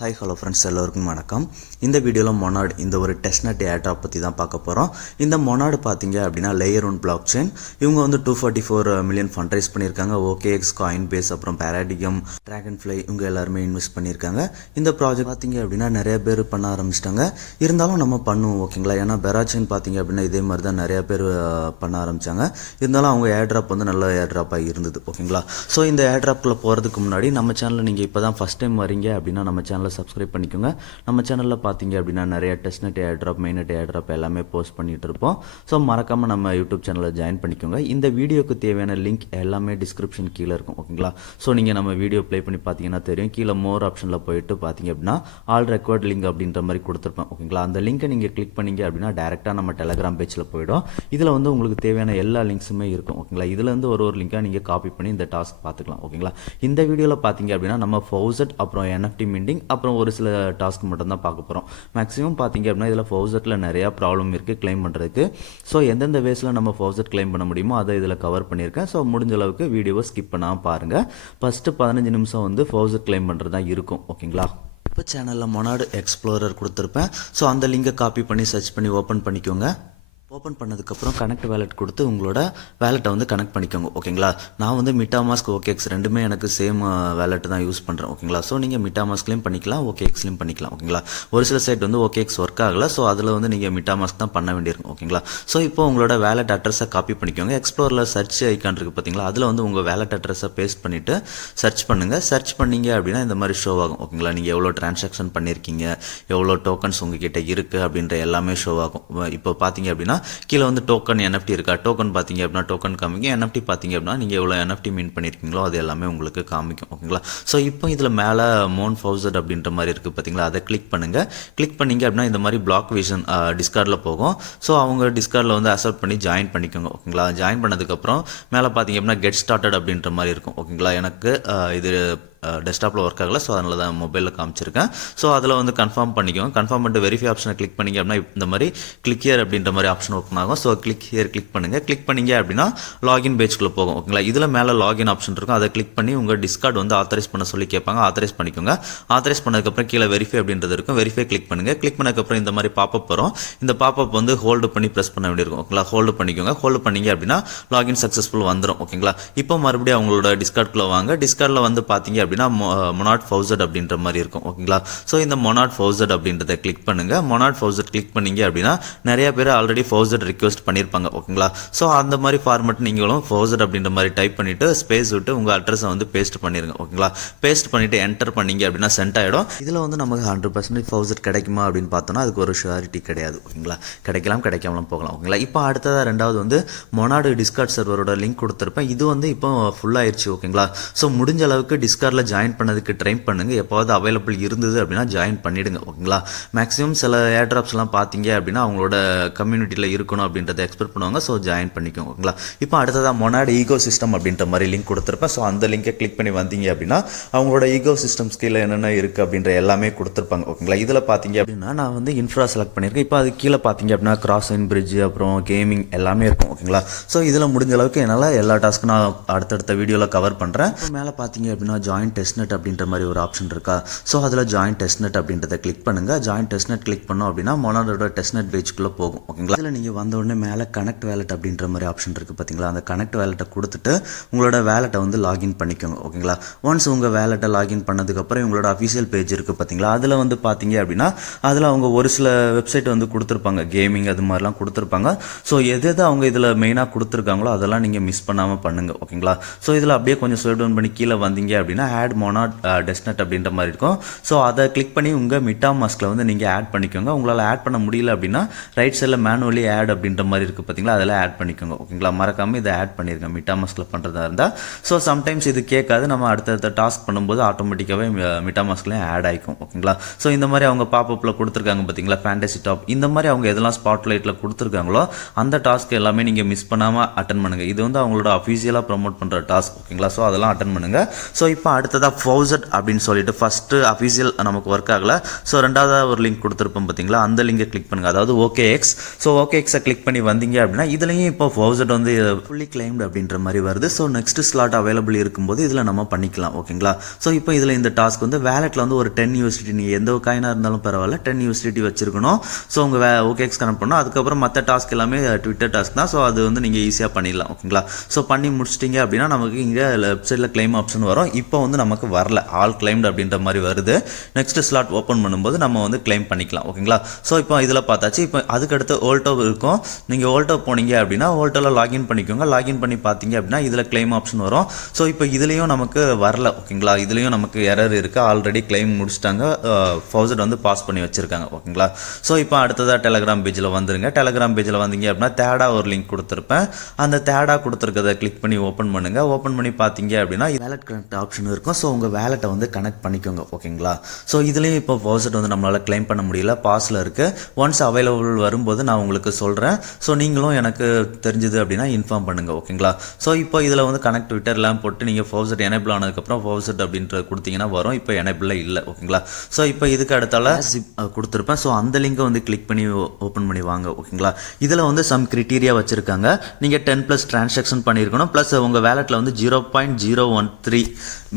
Hi hello friends, எல்லோருக்கும் வணக்கம். இந்த வீடியோவில் மொனாட் இந்த ஒரு டெஸ்ட்நெட் ஏர்ட்ராப் பற்றி தான் பார்க்க போகிறோம். இந்த மொனாடு பார்த்தீங்க அப்படின்னா லேயர் ஒன் பிளாக் செயின். இவங்க வந்து 244 மில்லியன் ஃபண்ட் ரைஸ் பண்ணியிருக்காங்க. OKX, காயின் பேஸ், அப்புறம் பேராடிகம், டிராகன் ஃப்ளை இவங்க எல்லாருமே இன்வெஸ்ட் பண்ணியிருக்காங்க. இந்த ப்ராஜெக்ட் பார்த்தீங்க அப்படின்னா நிறைய பேர் பண்ண ஆரம்பிச்சிட்டாங்க. இருந்தாலும் நம்ம பண்ணுவோம், ஓகேங்களா? ஏன்னா பெராச்சைன் பார்த்தீங்க அப்படின்னா இதே மாதிரி தான் நிறைய பேர் பண்ண ஆரம்பித்தாங்க. இருந்தாலும் அவங்க ஏர்ட்ராப் வந்து நல்ல ஏர்ட்ராப்பாக இருந்தது, ஓகேங்களா? ஸோ இந்த ஏர்ட்ராப்குள்ளே போகிறதுக்கு முன்னாடி நம்ம சேனலில் நீங்கள் இப்போ தான் ஃபஸ்ட் டைம் வரீங்க அப்படின்னா நம்ம சேனல் சப்ஸ்கிரைப் பண்ணிக்கோங்க. நம்ம சேனலில் பார்த்தீங்க அப்படின்னா நிறைய டெஸ்ட்நெட் ஏர்ட்ராப், மெயின்நெட் ஏர்ட்ராப் எல்லாமே போஸ்ட் பண்ணிட்டு இருப்போம். ஸோ மறக்காமல் நம்ம யூடியூப் சேனலில் ஜாயின் பண்ணிக்கோங்க. இந்த வீடியோக்கு தேவையான லிங்க் எல்லாமே டிஸ்கிரிப்ஷன் கீழே இருக்கும், ஓகேங்களா? ஸோ நீங்கள் நம்ம வீடியோ ப்ளே பண்ணி பார்த்தீங்கன்னா தெரியும். கீழே மோர் ஆப்ஷனில் போயிட்டு பார்த்தீங்க அப்படின்னா ஆல் ரெக்கார்ட் லிங்க் அப்படின்ற மாதிரி கொடுத்துருப்பேன், ஓகேங்களா? அந்த லிங்கை நீங்கள் கிளிக் பண்ணீங்க அப்படின்னா டேரெக்டாக நம்ம டெலகிராம் பேஜில் போயிடும். இதில் வந்து உங்களுக்கு தேவையான எல்லா லிங்க்ஸுமே இருக்கும், ஓகேங்களா? இதுலேருந்து ஒரு லிங்காக நீங்கள் காப்பி பண்ணி இந்த டாஸ்க் பார்த்துக்கலாம், ஓகேங்களா? இந்த வீடியோவில் பார்த்தீங்க அப்படின்னா நம்ம ஃபவுசட், அப்புறம் NFT மிண்டிங், அப்புறம் ஒரு சில டாஸ்க் மட்டும் தான் பார்க்க போகிறோம். மேக்ஸிமம் பார்த்தீங்க அப்படின்னா இதில் ஃபவுசட்டில் நிறையா ப்ராப்ளம் இருக்குது கிளைம் பண்ணுறதுக்கு. ஸோ எந்தெந்த வேஸில் நம்ம ஃபவுசட் கிளைம் பண்ண முடியுமோ அதை இதில் கவர் பண்ணியிருக்கேன். ஸோ முடிஞ்ச அளவுக்கு வீடியோவை ஸ்கிப் பண்ணாமல் பாருங்கள். ஃபஸ்ட்டு 15 நிமிஷம் வந்து ஃபவுசட் கிளைம் பண்ணுறது தான் இருக்கும், ஓகேங்களா? இப்போ சேனலில் மொனாடு எக்ஸ்ப்ளோரர் கொடுத்துருப்பேன். ஸோ அந்த லிங்கை காப்பி பண்ணி சர்ச் பண்ணி ஓப்பன் பண்ணிக்கோங்க. ஓப்பன் பண்ணதுக்கப்புறம் கனெக்ட் வேலெட் கொடுத்து உங்களோட வேலெட்டை வந்து கனெக்ட் பண்ணிக்கோங்க, ஓகேங்களா? நான் வந்து மிட்டாமாஸ்க், OKX ரெண்டுமே எனக்கு சேம் வேலெட் தான் யூஸ் பண்ணுறேன், ஓகேங்களா? ஸோ நீங்கள் மிட்டாமாஸ்க்லேயும் பண்ணிக்கலாம், OKXலேயும் பண்ணிக்கலாம், ஓகேங்களா? ஒரு சில சைட் வந்து OKX ஒர்க் ஆகலை. ஸோ அதில் வந்து நீங்கள் மிட்டாமாஸ்க் தான் பண்ண வேண்டியிருக்கும், ஓகேங்களா? ஸோ இப்போ உங்களோட வேலெட் அட்ரஸை காப்பி பண்ணிக்கோங்க. எக்ஸ்ப்ளோரில் சர்ச் ஐக்கான் இருக்குது பார்த்தீங்களா? அதில் வந்து உங்கள் வேலெட் அட்ரஸை பேஸ்ட் பண்ணிவிட்டு சர்ச் பண்ணுங்கள். சர்ச் பண்ணிங்க அப்படின்னா இந்த மாதிரி ஷோ ஆகும், ஓகேங்களா? நீங்கள் எவ்வளோ டிரான்சாக்ஷன் பண்ணியிருக்கீங்க, எவ்வளோ டோக்கன்ஸ் உங்ககிட்ட இருக்குது அப்படின்ற எல்லாமே ஷோ ஆகும். இப்போ பார்த்தீங்க அப்படின்னா கீழே வந்து டோக்கன் NFT இருக்கா, டோக்கன் பார்த்தீங்க அப்படின்னா டோக்கன் காமிக்கும். NFT பார்த்தீங்க அப்படின்னா நீங்கள் எவ்வளோ NFT மீன் பண்ணியிருக்கீங்களோ அது எல்லாமே உங்களுக்கு காமிக்கும், ஓகேங்களா? ஸோ இப்போ இதில் மேலே மோன் ஃபவுசட் அப்படின்ற மாதிரி இருக்குது பார்த்தீங்களா? அதை கிளிக் பண்ணுங்கள். கிளிக் பண்ணிங்க அப்படின்னா இந்த மாதிரி பிளாக் விஷன் டிஸ்கார்டில் போகும். ஸோ அவங்க டிஸ்கார்டில் வந்து அக்செப்ட் பண்ணி ஜாயின் பண்ணிக்கோங்க, ஓகேங்களா? ஜாயின் பண்ணதுக்கப்புறம் மேலே பார்த்தீங்க அப்படின்னா கெட் ஸ்டார்டட் அப்படின்ற மாதிரி இருக்கும், ஓகேங்களா? எனக்கு இது டெஸ்க்டாப்பில் ஒர்க் ஆகலை. ஸோ அதனால தான் மொபைலில் காமிச்சிருக்கேன். ஸோ அதில் வந்து கன்ஃபார்ம் பண்ணிக்கோங்க. கன்ஃபார்ம் பண்ணிட்டு வெரிஃபை ஆப்ஷனை கிளிக் பண்ணிங்க அப்படின்னா இந்த மாதிரி கிளிக் ஹியர் அப்படின்ற மாதிரி ஆப்ஷன் ஓப்பன் ஆகும். ஸோ கிளிக் ஹியர் கிளிக் பண்ணுங்கள். கிளிக் பண்ணிங்க அப்படின்னா லாகின் பேஜ்குள்ளே போகும், ஓகேங்களா? இதில் மேலே லாகின் ஆப்ஷன் இருக்கும். அதை கிளிக் பண்ணி உங்கள் டிஸ்கார்ட் வந்து ஆத்தரைஸ் பண்ண சொல்லி கேட்பாங்க. ஆத்தரைஸ் பண்ணிக்கோங்க. ஆத்தரைஸ் பண்ணதுக்கப்புறம் கீழே வெரிஃபை அப்படின்றது இருக்கும். வெரிஃபை கிளிக் பண்ணுங்கள். கிளிக் பண்ணதுக்கப்புறம் இந்த மாதிரி பாப்பப் வரும். இந்த பாப்பப் வந்து ஹோல்டு பண்ணி ப்ரெஸ் பண்ண வேண்டியிருக்கும், ஓகேங்களா? ஹோல்டு பண்ணிக்கோங்க. ஹோல்டு பண்ணிங்க அப்படின்னா லாகின் சக்ஸஸ்ஃபுல் வந்துடும், ஓகேங்களா? இப்போ மறுபடியும் அவங்களோட டிஸ்கார்ட்குள்ளே வாங்க. டிஸ்கார்டில் வந்து பார்த்தீங்க அப்படின்னா மொனாட் ஃபவுசட் அப்படின்ற மாதிரி இருக்கும், ஓகேங்களா? ஸோ இந்த மொனாட் ஃபவுசட் அப்படின்றத கிளிக் பண்ணுங்க. மொனாட் ஃபவுசட் கிளிக் பண்ணீங்க அப்படின்னா நிறைய பேர் ஆல்ரெடி ஃபவுசட் ரிக்வெஸ்ட் பண்ணியிருப்பாங்க, ஓகேங்களா? ஸோ அந்த மாதிரி ஃபார்மேட் நீங்களும் ஃபவுசட் அப்படின்ற மாதிரி டைப் பண்ணிட்டு ஸ்பேஸ் விட்டு உங்கள் அட்ரஸை வந்து பேஸ்ட் பண்ணிருங்க, ஓகேங்களா? பேஸ்ட் பண்ணிட்டு என்டர் பண்ணீங்க அப்படின்னா சென்ட் ஆகிடும். இதில் வந்து நமக்கு 100% ஃபவுசட் கிடைக்குமா அப்படின்னு பார்த்தோம்னா அதுக்கு ஒரு ஷுவாரிட்டி கிடையாது, ஓகேங்களா? கிடைக்கலாம், கிடைக்காமலாம் போகலாம், ஓகேங்களா? இப்போ அடுத்ததாக ரெண்டாவது வந்து மொனாடு டிஸ்கார்ட் சர்வரோட லிங்க் கொடுத்துருப்பேன். இது வந்து இப்போ ஃபுல் ஆயிடுச்சு, ஓகேங்களா? ஸோ முடிஞ்ச அளவுக்கு டிஸ்கார்டில் ஜாயின் பண்ணதுக்கு ட்ரை பண்ணுங்க. எப்போது அவைலபிள் இருந்தது அப்படின்னா ஜாயின் பண்ணிடுங்க, ஓகேங்களா? மேக்ஸிமம் சில ஏர்ட்ராப்ஸ்லாம் பார்த்தீங்க அப்படின்னா அவங்களோட கம்யூனிட்டியில் இருக்கணும் அப்படின்றத எக்ஸ்பெக்ட் பண்ணுவாங்க. ஸோ ஜாயின் பண்ணிக்கோங்க, ஓகேங்களா? இப்போ அடுத்ததாக மொனாட் ஈகோ சிஸ்டம் அப்படின்ற மாதிரி லிங்க் கொடுத்துருப்பேன். ஸோ அந்த லிங்கை கிளிக் பண்ணி வந்தீங்க அப்படின்னா அவங்களோட ஈகோ சிஸ்டம் கீழே என்னென்ன இருக்குது அப்படின்ற எல்லாமே கொடுத்துருப்பாங்க, ஓகேங்களா? இதில் பார்த்தீங்க அப்படின்னா நான் வந்து இன்ஃப்ரா செலக்ட் பண்ணியிருக்கேன். இப்போ அது கீழே பார்த்தீங்க அப்படின்னா கிராஸ் அண்ட் பிரிட்ஜ், அப்புறம் கேமிங் எல்லாமே இருக்கும், ஓகேங்களா? ஸோ இதில் முடிஞ்ச அளவுக்கு என்னால் எல்லா டாஸ்க்கும் நான் அடுத்தடுத்த வீடியோவில் கவர் பண்ணுறேன். மேலே பார்த்தீங்க அப்படின்னா ஜாயின் டெஸ்ட்நெட் அப்படின்ற மாதிரி ஒரு ஆப்ஷன் இருக்கா? ஸோ அதில் ஜாயின் டெஸ்ட்நெட் அப்படின்றத கிளிக் பண்ணுங்கள். ஜாயின் டெஸ்ட்நெட் கிளிக் பண்ணோம் அப்படின்னா மொனாடோட டெஸ்ட்நெட் பேஜ்க்குள்ளே போகும், ஓகேங்களா? இதில் நீங்கள் வந்த உடனே மேலே கனெக்ட் வேலெட் அப்படின்ற மாதிரி ஆப்ஷன் இருக்குது பார்த்தீங்களா? அந்த கனெக்ட் வேலெட்டை கொடுத்துட்டு உங்களோட வேலெட்டை வந்து லாகின் பண்ணிக்கோங்க, ஓகேங்களா? ஒன்ஸ் உங்கள் வேலெட்டை லாகின் பண்ணதுக்கப்புறம் உங்களோட அஃபிஷியல் பேஜ் இருக்குது பார்த்தீங்களா? அதில் வந்து பார்த்தீங்க அப்படின்னா அதில் அவங்க ஒரு சில வெப்சைட் வந்து கொடுத்துருப்பாங்க, கேமிங் அது மாதிரிலாம் கொடுத்துருப்பாங்க. ஸோ எது அவங்க இதில் மெயினாக கொடுத்துருக்காங்களோ அதெல்லாம் நீங்கள் மிஸ் பண்ணாமல் பண்ணுங்கள், ஓகேங்களா? ஸோ இதில் அப்படியே கொஞ்சம் ஸ்வைப் டவுன் பண்ணி கீழே வந்தீங்க அப்படின்னா ஆட் மொனாட் டெஸ்ட்நெட் அப்படின்ற மாதிரி இருக்கும். ஸோ அதை கிளிக் பண்ணி உங்கள் மிட்டாமாஸ்கில் வந்து நீங்கள் ஆட் பண்ணிக்கோங்க. உங்களால் ஆட் பண்ண முடியல அப்படின்னா ரைட் சைடில் மேனுவலி ஆட் அப்படின்ற மாதிரி இருக்குது பார்த்தீங்களா? அதில் ஆட் பண்ணிக்கோங்க, ஓகேங்களா? மறக்காமல் இதை ஆட் பண்ணியிருக்கேன் மிட்டாமாஸ்கில் பண்ணுறதா இருந்தால். ஸோ சம்டைம்ஸ் இது கேட்காது. நம்ம அடுத்தடுத்த டாஸ்க் பண்ணும்போது ஆட்டோமேட்டிக்காகவே மிட்டாமாஸ்க்லேயும் ஆட் ஆகிக்கும், ஓகேங்களா? ஸோ இந்த மாதிரி அவங்க பாப்பப்பில் கொடுத்துருக்காங்க பார்த்தீங்களா? ஃபேண்டசி டாப் இந்த மாதிரி அவங்க எதெல்லாம் ஸ்பாட்லைட்டில் கொடுத்துருக்காங்களோ அந்த டாஸ்க் எல்லாமே நீங்கள் மிஸ் பண்ணாமல் அட்டன் பண்ணுங்கள். இது வந்து அவங்களோட அஃபீஷியலாக ப்ரமோட் பண்ணுற டாஸ்க், ஓகேங்களா? ஸோ அதெல்லாம் அட்டன் பண்ணுங்கள். ஸோ இப்போ அடுத்ததாக ஃபவுசட் அப்படின்னு சொல்லிட்டு ஃபஸ்ட்டு அஃபீஷியல் நமக்கு ஒர்க் ஆகலை. ஸோ ரெண்டாவது ஒரு லிங்க் கொடுத்துருப்போம் பார்த்தீங்களா, அந்த லிங்கை கிளிக் பண்ணுங்கள், அதாவது OKX. ஸோ OKXை கிளிக் பண்ணி வந்தீங்க அப்படின்னா இதுலேயும் இப்போ ஃபவுசட் வந்து ஃபுல்லி கிளைம்டு அப்படின்ற மாதிரி வருது. ஸோ நெக்ஸ்ட் ஸ்லாட் அவைலபிள் இருக்கும்போது இதில் நம்ம பண்ணிக்கலாம். ஓகேங்களா. ஸோ இப்போ இதில் இந்த டாஸ்க் வந்து வேலெட்டில் வந்து ஒரு 10 USDT, நீங்கள் எந்த காயினாக இருந்தாலும் பரவாயில்ல 10 USDT வச்சிருக்கணும். ஸோ உங்கள் OKX கனெக்ட் பண்ணணும். அதுக்கப்புறம் மற்ற டாஸ்க் எல்லாமே ட்விட்டர் டாஸ்க் தான். ஸோ அது வந்து நீங்கள் ஈஸியாக பண்ணிடலாம். ஓகேங்களா. ஸோ பண்ணி முடிச்சிட்டிங்க அப்படின்னா நமக்கு இங்கே லெஃப்ட் சைடில் கிளைம் ஆப்ஷன் வரும். இப்போ வந்து நமக்கு வரல, ஆல் கிளைம்டு அப்படின்ற மாதிரி வருது. நெக்ஸ்ட் ஸ்லாட் ஓப்பன் பண்ணும்போது நம்ம வந்து கிளைம் பண்ணிக்கலாம். ஓகேங்களா. ஸோ இப்போ இதில் பார்த்தாச்சு. இப்போ அதுக்கடுத்து ஓல்டோ இருக்கும். நீங்கள் ஓல்டோ போனீங்க அப்படின்னா ஓல்டோவில் லாகின் பண்ணிக்கோங்க. லாகின் பண்ணி பார்த்தீங்க அப்படின்னா இதில் கிளைம் ஆப்ஷன் வரும். ஸோ இப்போ இதுலேயும் நமக்கு வரல. ஓகேங்களா. இதுலேயும் நமக்கு எரர் இருக்குது. ஆல்ரெடி கிளைம் முடிச்சிட்டாங்க, ஃபவுசட் வந்து பாஸ் பண்ணி வச்சுருக்காங்க. ஓகேங்களா. ஸோ இப்போ அடுத்ததாக டெலகிராம் பேஜில் வந்துருங்க. டெலகிராம் பேஜில் வந்தீங்க அப்படின்னா தேடாக ஒரு லிங்க் கொடுத்துருப்பேன். அந்த தேடாக கொடுத்துருக்கதை கிளிக் பண்ணி ஓப்பன் பண்ணுங்கள். ஓப்பன் பண்ணி பார்த்தீங்க அப்படின்னா வேலட் கனெக்ட் ஆப்ஷன் இருக்கும். ஸோ உங்கள் வேலெட்டை வந்து கனெக்ட் பண்ணிக்கோங்க. ஓகேங்களா. ஸோ இதுலேயும் இப்போ ஃபவுசட் வந்து நம்மளால் கிளைம் பண்ண முடியல, பாஸில் இருக்குது. ஒன்ஸ் அவைலபிள் வரும்போது நான் உங்களுக்கு சொல்கிறேன். ஸோ நீங்களும் எனக்கு தெரிஞ்சது அப்படின்னா இன்ஃபார்ம் பண்ணுங்கள். ஓகேங்களா. ஸோ இப்போ இதில் வந்து கனெக்ட் ட்விட்டர்லாம் போட்டு நீங்கள் ஃபவுசட் எனேபிள் ஆனதுக்கப்புறம் ஃபவுசட் அப்படின்ற கொடுத்தீங்கன்னா வரும். இப்போ எனேபிளில் இல்லை. ஓகேங்களா. ஸோ இப்போ இதுக்கு அடுத்தால ஜிப் கொடுத்துருப்பேன். ஸோ அந்த லிங்கை வந்து கிளிக் பண்ணி ஓப்பன் பண்ணி வாங்க. ஓகேங்களா. இதில் வந்து சம் கிரிட்டீரியா வச்சுருக்காங்க. நீங்கள் 10+ டிரான்சாக்ஷன் பண்ணியிருக்கணும். ப்ளஸ் உங்கள் வேலெட்டில் வந்து 0.013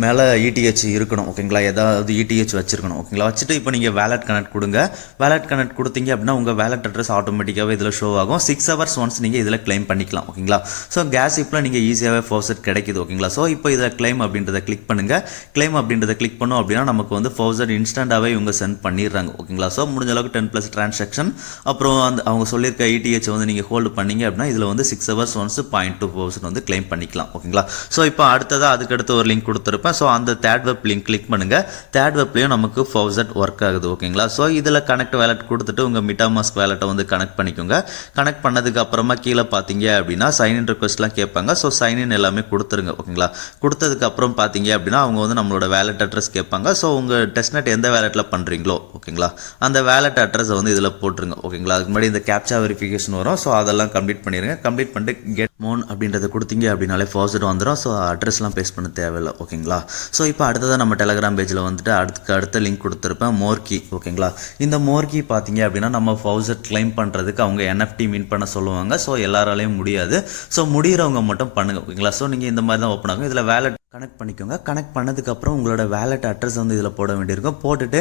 மேலே ETH இருக்கணும். ஓகேங்களா. ஏதாவது ETH வச்சுருக்கணும். ஓகேங்களா. வச்சுட்டு இப்போ நீங்கள் வேலெட் கனெக்ட் கொடுங்க. வேலெட் கனெக்ட் கொடுத்தீங்க அப்படின்னா உங்கள் வேலெட் அட்ரஸ் ஆட்டோமேட்டிக்காகவே இதில் ஷோ ஆகும். 6 hours ஒன்ஸ் நீங்கள் இதில் கிளைம் பண்ணிக்கலாம். ஓகேங்களா. ஸோ கேஸிப்பில் நீங்கள் ஈஸியாகவே ஃபவுசட் கிடைக்குது. ஓகேங்களா. ஸோ இப்போ இதில் கிளைம் அப்படின்றத கிளிக் பண்ணுங்கள். கிளைம் அப்படின்றத கிளிக் பண்ணோம் அப்படின்னா நமக்கு வந்து ஃபவுசட் இன்ஸ்டண்ட்டாகவே இவங்க சென்ட் பண்ணிடுறாங்க. ஓகேங்களா. ஸோ முடிஞ்ச அளவுக்கு 10+ டிரான்சாக்ஷன் அப்புறம் அந்த அவங்க சொல்லியிருக்க ETH வந்து நீங்கள் ஹோல்டு பண்ணீங்க அப்படின்னா இதில் வந்து 6 hours ஒன்ஸ் 0.2% வந்து கிளைம் பண்ணிக்கலாம். ஓகேங்களா. ஸோ இப்போ அடுத்ததாக அதுக்கடுத்து ஒரு லிங்க் கொடுத்துருப்பேன். ஸோ அந்த தேர்ட் வெப் லிங்க் கிளிக் பண்ணுங்கள். தேர்ட் வெப்லேயும் நமக்கு ஃபவுசட் ஒர்க் ஆகுது. ஓகேங்களா. ஸோ இதில் கனெக்ட் வேலெட் கொடுத்துட்டு உங்கள் MetaMask வேலெட்டை வந்து கனெக்ட் பண்ணிக்கோங்க. கனெக்ட் பண்ணதுக்கு அப்புறமா கீழே பார்த்தீங்க அப்படின்னா சைன்இன் ரிக்வெஸ்ட்லாம் கேட்பாங்க. ஸோ சைன்இன் எல்லாமே கொடுத்துருங்க. ஓகேங்களா. கொடுத்ததுக்கு அப்புறம் பார்த்தீங்க அப்படின்னா அவங்க வந்து நம்மளோட வேலெட் அட்ரஸ் கேட்பாங்க. ஸோ உங்கள் டெஸ்ட்நெட் எந்த வேலெட்டில் பண்ணுறீங்களோ ஓகேங்களா அந்த வேலெட் அட்ரஸை வந்து இதில் போட்டுருங்க. ஓகேங்களா. அதுக்கு முன்னாடி இந்த கேப்சா வெரிஃபிகேஷன் வரும். ஸோ அதெல்லாம் கம்ப்ளீட் பண்ணிடுங்க. கம்ப்ளீட் பண்ணிட்டு கெட் மோன் அப்படின்றத கொடுத்தீங்க அப்படின்னாலே ஃபவுசட் வந்துடும். ஸோ அட்ரஸ்லாம் பேஸ்ட் பண்ண தேவையில்லை. ஓகேங்களா. ஸோ இப்போ அடுத்ததாக நம்ம டெலகிராம் பேஜில் வந்துட்டு அடுத்த லிங்க் கொடுத்துருப்பேன், மோர்கி. ஓகேங்களா. இந்த மோர்கி பார்த்தீங்க அப்படின்னா நம்ம ஃபவுசட் கிளைம் பண்ணுறதுக்கு அவங்க NFT மீன் பண்ண சொல்லுவாங்க. ஸோ எல்லாராலையும் முடியாது. ஸோ முடிகிறவங்க மட்டும் பண்ணுங்கள். ஓகேங்களா. ஸோ நீங்கள் இந்த மாதிரி தான் ஓப்பன் ஆகும். இதில் வேலெட் கனெக்ட் பண்ணிக்கோங்க. கனெக்ட் பண்ணதுக்கப்புறம் உங்களோட வேலெட் அட்ரஸ் வந்து இதில் போட வேண்டியிருக்கும். போட்டுட்டு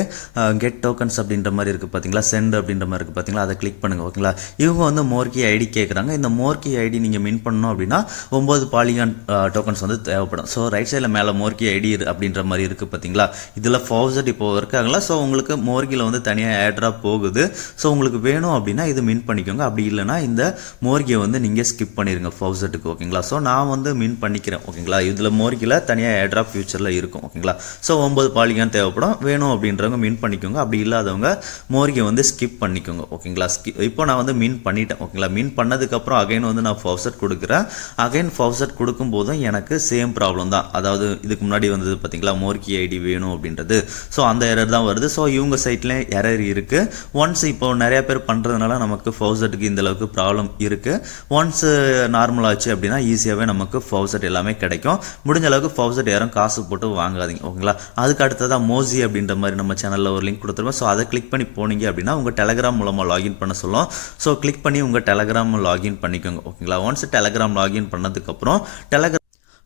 கெட் டோக்கன்ஸ் அப்படின்ற மாதிரி இருக்குது பார்த்தீங்களா, சென்ட் அப்படின்ற மாதிரி இருக்குது பார்த்தீங்களா, அதை கிளிக் பண்ணுங்கள். ஓகேங்களா. இவங்க வந்து மோர்கி ஐடி கேட்குறாங்க. இந்த மோர்கி ஐடி நீங்கள் மின் பண்ணணும் அப்படின்னா 9 பாலிகான் டோக்கன்ஸ் வந்து தேவைப்படும். ஸோ ரைட் சைடில் மேலே மோர்கி ஐடி அப்படின்ற மாதிரி இருக்குது பார்த்தீங்களா. இதில் ஃபவுசட் இப்போ இருக்காங்களா. ஸோ உங்களுக்கு மோர்கியில் வந்து தனியாக ஏட்ராப் போகுது. ஸோ உங்களுக்கு வேணும் அப்படின்னா இது மின் பண்ணிக்கோங்க. அப்படி இல்லைனா இந்த மோர்கியை வந்து நீங்கள் ஸ்கிப் பண்ணிடுங்க ஃபவுசட்டுக்கு. ஓகேங்களா. ஸோ நான் வந்து மின் பண்ணிக்கிறேன். ஓகேங்களா. இதில் மோர்கியில் தனியாக ஏட்ராப் ஃபியூச்சரில் இருக்கும். ஓகேங்களா. ஸோ 9 பாலிகான் தேவைப்படும். வேணும் அப்படின்றவங்க மின் பண்ணிக்கோங்க. அப்படி இல்லாதவங்க மோர்கியை வந்து ஸ்கிப் பண்ணிக்கோங்க. ஓகேங்களா. இப்போ நான் வந்து மின் பண்ணிட்டேன். ஓகேங்களா. மின் பண்ணதுக்கப்புறம் அகைன் வந்து நான் ஃபவுசட் கொடுக்குறேன். அகைன் ஃபவுசட் கொடுக்கும் போதும் எனக்கு சேம் ப்ராப்ளம் தான். அதாவது இதுக்கு முன்னாடி வந்தது பார்த்தீங்களா, மோர்கி ஐடி வேணும் அப்படின்றது. ஸோ அந்த எரர் தான் வருது. ஸோ இவங்க சைட்லேயும் எரர் இருக்குது. ஒன்ஸ் இப்போ நிறைய பேர் பண்ணுறதுனால நமக்கு ஃபவுசட்டுக்கு இந்த அளவுக்கு ப்ராப்ளம் இருக்குது. ஒன்ஸ் நார்மல் ஆச்சு அப்படின்னா ஈஸியாகவே நமக்கு ஃபவுசட் எல்லாமே கிடைக்கும். முடிஞ்ச அளவுக்கு ஃபவுசட் யாரும் காசு போட்டு வாங்காதீங்க. ஓகேங்களா. அதுக்கு அடுத்ததான் மோசி அப்படின்ற மாதிரி நம்ம சேனலில் ஒரு லிங்க் கொடுத்துருவோம். ஸோ அதை கிளிக் பண்ணி போனீங்க அப்படின்னா உங்கள் டெலகிராம் மூலமாக லாகின் பண்ண சொல்லும். ஸோ கிளிக் பண்ணி உங்கள் டெலகிராம் லாகின் பண்ணிக்கோங்க. ஓகேங்களா. ஒன்ஸ் டெலகிராம் லாகின் பண்ணதுக்கப்புறம் டெலகிராம்